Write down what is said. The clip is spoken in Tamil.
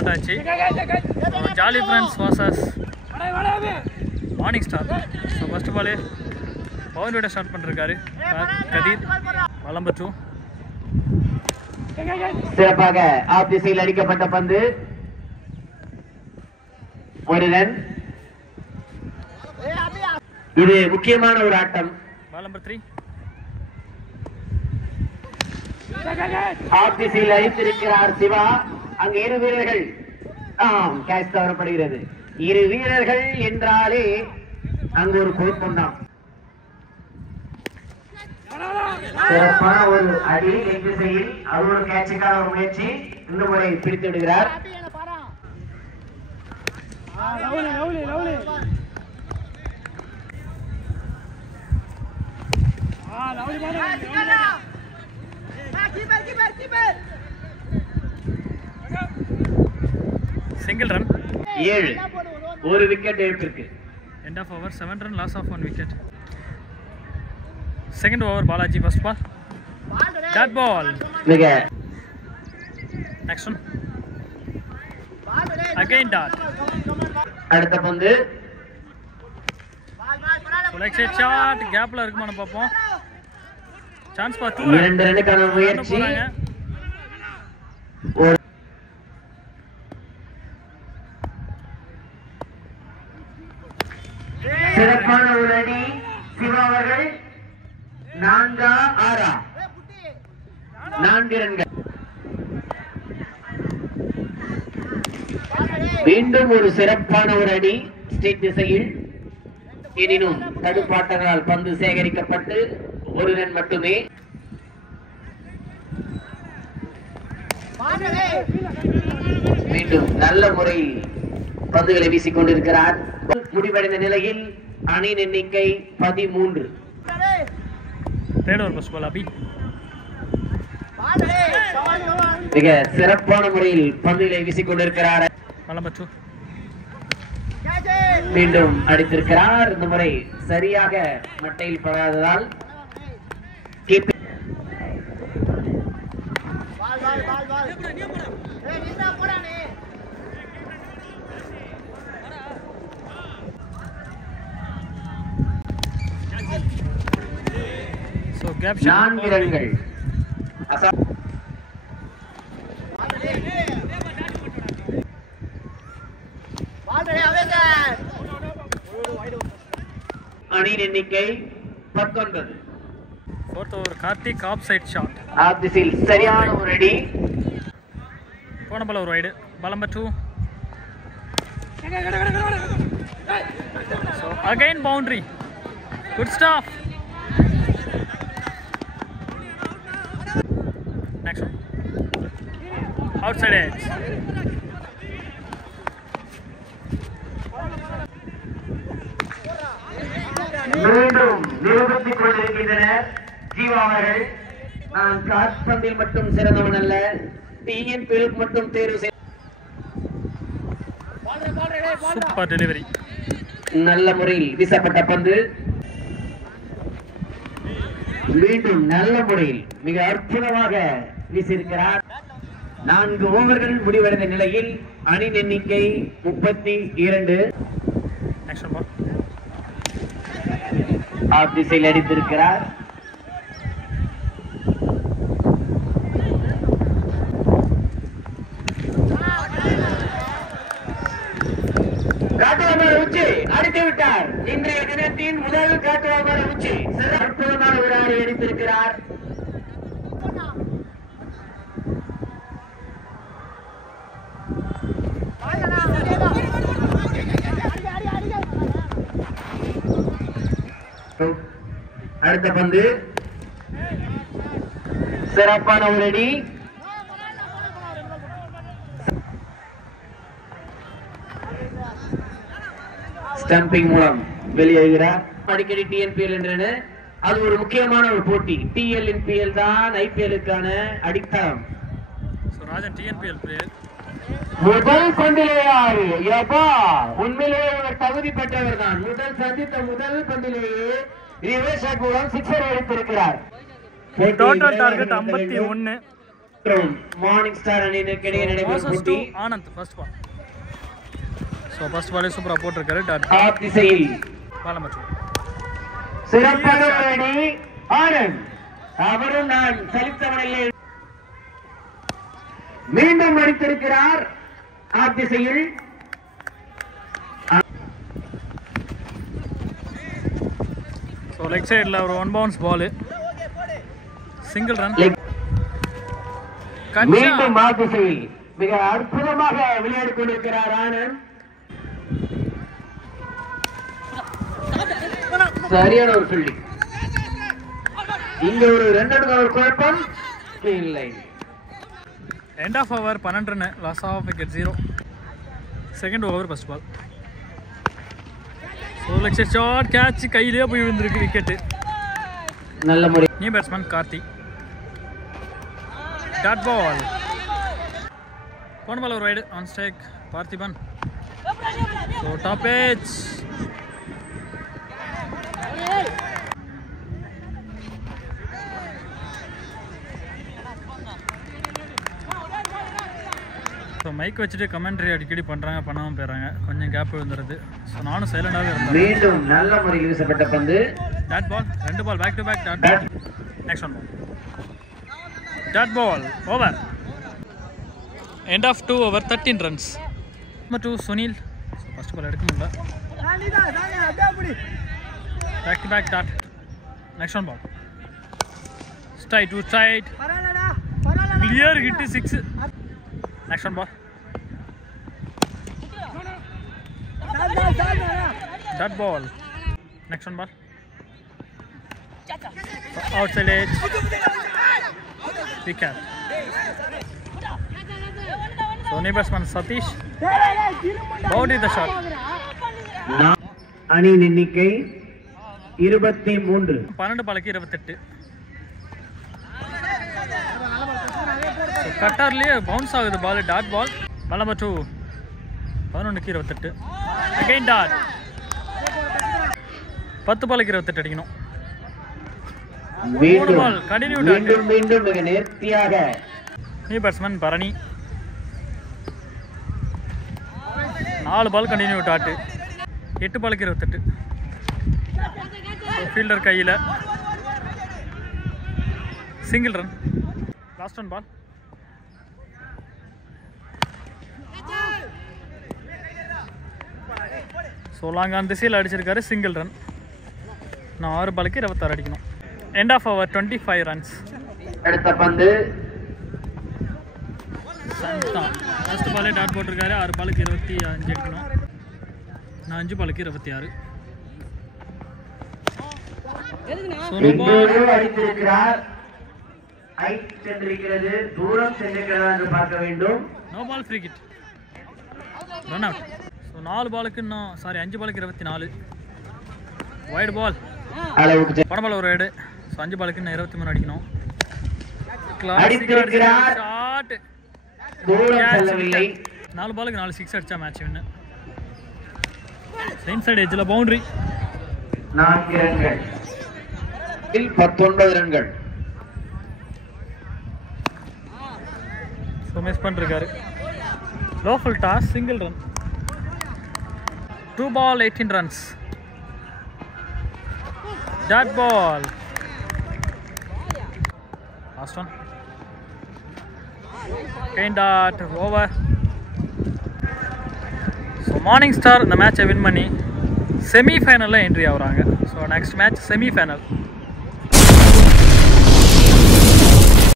ஸ்டார்ட் ஆச்சு. Jolly friends versus morning star. So first பாலே பவுண்டரியோட ஸ்டார்ட் பண்ணிருக்காரு கதீர். நம்பர் 2 சிறப்பாக ஆப் திசையில் அடிக்கப்பட்ட பந்து, ஒரு ரன். இது முக்கியமான ஒரு ஆட்டம். பால் நம்பர் 3 ஆப் திசையில் அடித்திருக்கிறார் சிவா. அங்கு இரு வீரர்கள் கேட்ச் தவறப்படுகிறது. இரு வீரர்கள் என்றாலே அங்கு ஒரு குழப்பம் தான். சிறப்பான ஒரு அடி லெக் திசையில், அது ஒரு கேட்சுக்கான ஒரு முயற்சி. இந்த முறை பிடித்து விடுகிறார். சிங்கிள் ரன், 7, ஒரு விக்கெட் இழப்பிற்கு. end of over, 7 run loss of 1 wicket. Second over Balaji, first ball that ball, next one again dot. அடுத்த பந்து லைக் சைட் ஷாட், கேப்ல இருக்குமான்னு பாப்போம். சான்ஸ் ஃபார் 2 2 ரன்னுக்கான முயற்சி. சிறப்பான ஒரு அடி சிவா அவர்கள். 4 6 4 ரன்கள். மீண்டும் ஒரு சிறப்பான ஒரு அடி ஸ்ட்ரெயிட் திசையில். எனினும் தடுப்பாட்டங்களால் பந்து சேகரிக்கப்பட்டு 1 ரன் மட்டுமே. மீண்டும் நல்ல முறையில் பந்துகளை வீசிக் கொண்டிருக்கிறார். முடிவடைந்த நிலையில் அணியின் எண்ணிக்கை 13. தேர்ட் ஓவர் ஃபர்ஸ்ட் பால் அபி. மிக சிறப்பான முறையில் பந்துகளை வீசிக் கொண்டிருக்கிறார். நம்பர் 2 மீண்டும் அடித்திருக்கிறார். இந்த முறை சரியாக மட்டையில் படாததால் so gap 4 ரன்கள். அணியின் எண்ணிக்கை 19. fourth over Karthik off side shot. Off திசையில் சரியான ஒரு அடி. போன பால் ஒரு wide. Ball number 2 so again boundary, good stuff. Next one outside edge. மீண்டும் நிரூபித்துக் கொண்டிருக்கின்றனர் ஜீவா அவர்கள். நான் காற்பந்தில் மட்டும் சிறந்தவன் அல்ல, டிஎன்பிஎல் மட்டும் தேர்வு செய்ய. Super delivery. நல்ல முறையில் வீசப்பட்ட பந்து. மீண்டும் நல்ல முறையில் மிக அற்புதமாக வீசியிருக்கிறார். 4 ஓவர்கள் முடிவடைந்த நிலையில் அணியின் எண்ணிக்கை 32. ஆப் திசையில் அடித்திருக்கிறார். காட்டுவாமர உச்சி அடித்து விட்டார். இன்றைய தினத்தின் முதல் காட்டுவாமர உச்சி. அற்புதமான ஒரு ஆடி அடித்திருக்கிறார். அடுத்த பந்து சிறப்பான ஒரு அடி. ஸ்டம்பிங் மூலம் வெளியேறுகிறார். அடிக்கடி டிஎன்பிஎல் என்றன அது ஒரு முக்கியமான ஒரு போட்டி. டிஎல்என்பிஎல் தான் ஐபிஎல்லுக்கான அடித்தளம். Rajan TNPL player. முதல் பந்திலேயாரு யப்பா, உண்மையிலேயே இவர் தகுதி பெற்றவர் தான். சந்தித்த முதல் பந்திலேயே ரிவர்ஸ் ஷாட் மூலம் 6 அடித்திருக்கிறார். Total target 51. மார்னிங் ஸ்டார் அணியினருக்கு இடையே நடைபெறும் போட்டி. Anand first ball. So first பாலே சூப்பரா போட்டுருக்காரு. டாப் திசையில் பாலமச்சு சிறப்பான அணி ஆனந்த். அவரும் நான் சலித்தவனில்லை. மீண்டும் அடித்திருக்கிறார். டாப் திசையில் ஸோ லெக் சைடில் ஒரு 1 பவுன்ஸ் பால், சிங்கிள் ரன். மீண்டும் திசையில் மிக அற்புதமாக விளையாடி கொண்டிருக்கிறார் ஆனந்த். சரியான ஒரு ஃபீல்டிங். இங்க ஒரு 2 ரன் குழப்பம் இல்லை. End of over 12 run, loss of wicket 0. Second over first ball. So leg side shot, catch கையிலே போய் விழுந்திருக்கு விக்கெட்டு. நல்ல முறை. New batsman Karthi. Dot ball. போன பால் ஒரு wide, on strike Parthiban. So top edge. So mike வச்சுட்டு கமெண்ட்ரி அடிக்கடி பண்ணுறாங்க, பண்ணாமல் போயிடுறாங்க, கொஞ்சம் கேப் விழுந்துருது. ஸோ நானும் சைலண்டாகவே இருந்தேன். மீண்டும் நல்ல முறையில் வீசப்பட்ட பந்து. Dot ball, 2 ball back to back dot ball. Next one ball. Dot ball over. End of 2 over 13 runs. Number 2 Sunil. So first ball எடுக்க முடியல. Back to back dot. Next one ball. Straight to straight. Clear hit 6. Next one ball. That ball. Next one ball. Outside edge. Wicket. So new batsman Satish. Bowled the shot. அணியின் எண்ணிக்கை 23. 12 பாலுக்கு 28. கட்டார்லேயே பவுன்ஸ் ஆகுது ball. Dot ball. Ball number 2. 11க்கு 28. Again dot. 10 பாலுக்கு 28 அடிக்கணும். Ball continue dot. மீண்டும் மிக நேர்த்தியாக. New batsman Bharani. 4 ball continue dot. 8 பாலுக்கு 28. ஃபீல்டர் கையில் single run. Last one ball. So லாங்கான திசையில் அடிச்சிருக்காரு, சிங்கிள் ரன். நான் 6 பாலுக்கு 26 அடிக்கணும். End of over 25 runs. அடுத்த பந்து ஃபர்ஸ்ட் பாலே டாட் போட்டிருக்காரு. 6 பாலுக்கு 25 அடிக்கணும். நான் 5 பாலுக்கு 26. அடித்திருக்கிறார். சென்றிருக்கிறது, தூரம் சென்றிருக்கிறதா என்று பார்க்க வேண்டும். No ball, free hit, run out. So 4 பாலுக்கு இன்னும் 5 பாலுக்கு 24. Wide ball. படம் பால் ஒரு வைடு. ஸோ 5 பாலுக்கு இன்னும் 23 அடிக்கணும். ஷாட். 4 பாலுக்கு 4 6 அடிச்சா மேட்ச் வின்னு. இன்சைட் எட்ஜில் பவுண்டரி. 4 ரன்கள். 19 ரன்கள். ஸோ மிஸ் பண்ணிருக்காரு. Low full toss, single run. 2 ball 18 runs. Dot ball. Last one. Again dot. Over. So morning star இந்த மேட்சை வின் பண்ணி செமிஃபைனலில் என்ட்ரி ஆகுறாங்க. So next match semi-final.